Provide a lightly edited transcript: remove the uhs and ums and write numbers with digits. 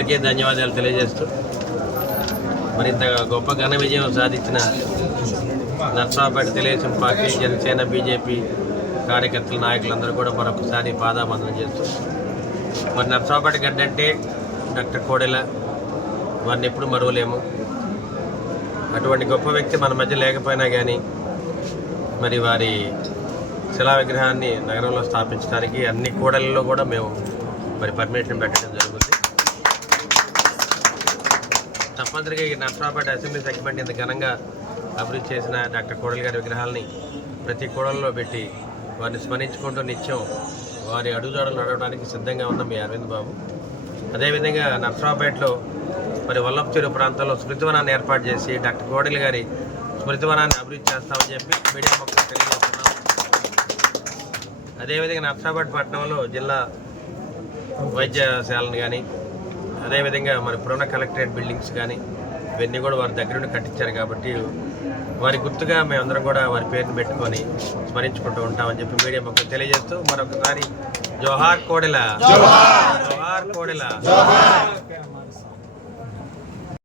అందరికీ ధన్యవాదాలు తెలియజేస్తూ మరి ఇంత గొప్ప ఘన విజయం సాధించిన నర్సరావుపేట తెలుగుదేశం పార్టీ, జనసేన, బీజేపీ కార్యకర్తల నాయకులందరూ కూడా మరొకసారి పాదాబంధనం చేస్తూ మరి నర్సరావుపేట గడ్డ అంటే డాక్టర్ కోడెల, వారిని ఎప్పుడు మరువలేము. అటువంటి గొప్ప వ్యక్తి మన మధ్య లేకపోయినా కానీ మరి వారి శిలా విగ్రహాన్ని నగరంలో స్థాపించడానికి అన్ని కూడళ్లలో కూడా మేము మరి పర్మిషన్ పెట్టడం జరుగుతుంది. తప్పనిసరిగా ఈ నర్సరావుపేట అసెంబ్లీ సెగ్మెంట్ ఇంత ఘనంగా అభివృద్ధి చేసిన డాక్టర్ కోడెల గారి విగ్రహాలని ప్రతి కూడల్లో పెట్టి వారిని స్మరించుకుంటూ నిత్యం వారి అడుగుజాడలు నడవడానికి సిద్ధంగా ఉన్న మీ అరవింద్ బాబు. అదేవిధంగా నర్సరావుపేటలో మరి వల్లభ చెరువు ప్రాంతంలో స్మృతివనాన్ని ఏర్పాటు చేసి డాక్టర్ కోడెల గారి స్మృతివనాన్ని అభివృద్ధి చేస్తామని చెప్పి మీడియా మొక్కలు తెలియజేస్తున్నాం. అదేవిధంగా నర్సరావుపేట పట్టణంలో జిల్లా వైద్యశాలను కానీ, అదేవిధంగా మరి పురాణ కలెక్టరేట్ బిల్డింగ్స్ కానీ ఇవన్నీ కూడా వారి దగ్గరుండి కట్టించారు కాబట్టి వారి గుర్తుగా మేమందరం కూడా వారి పేరుని పెట్టుకొని స్మరించుకుంటూ ఉంటామని చెప్పి మీడియా మొక్కలు తెలియజేస్తూ మరొకసారి జోహార్ కోడెల, జోహార్ కోడెల.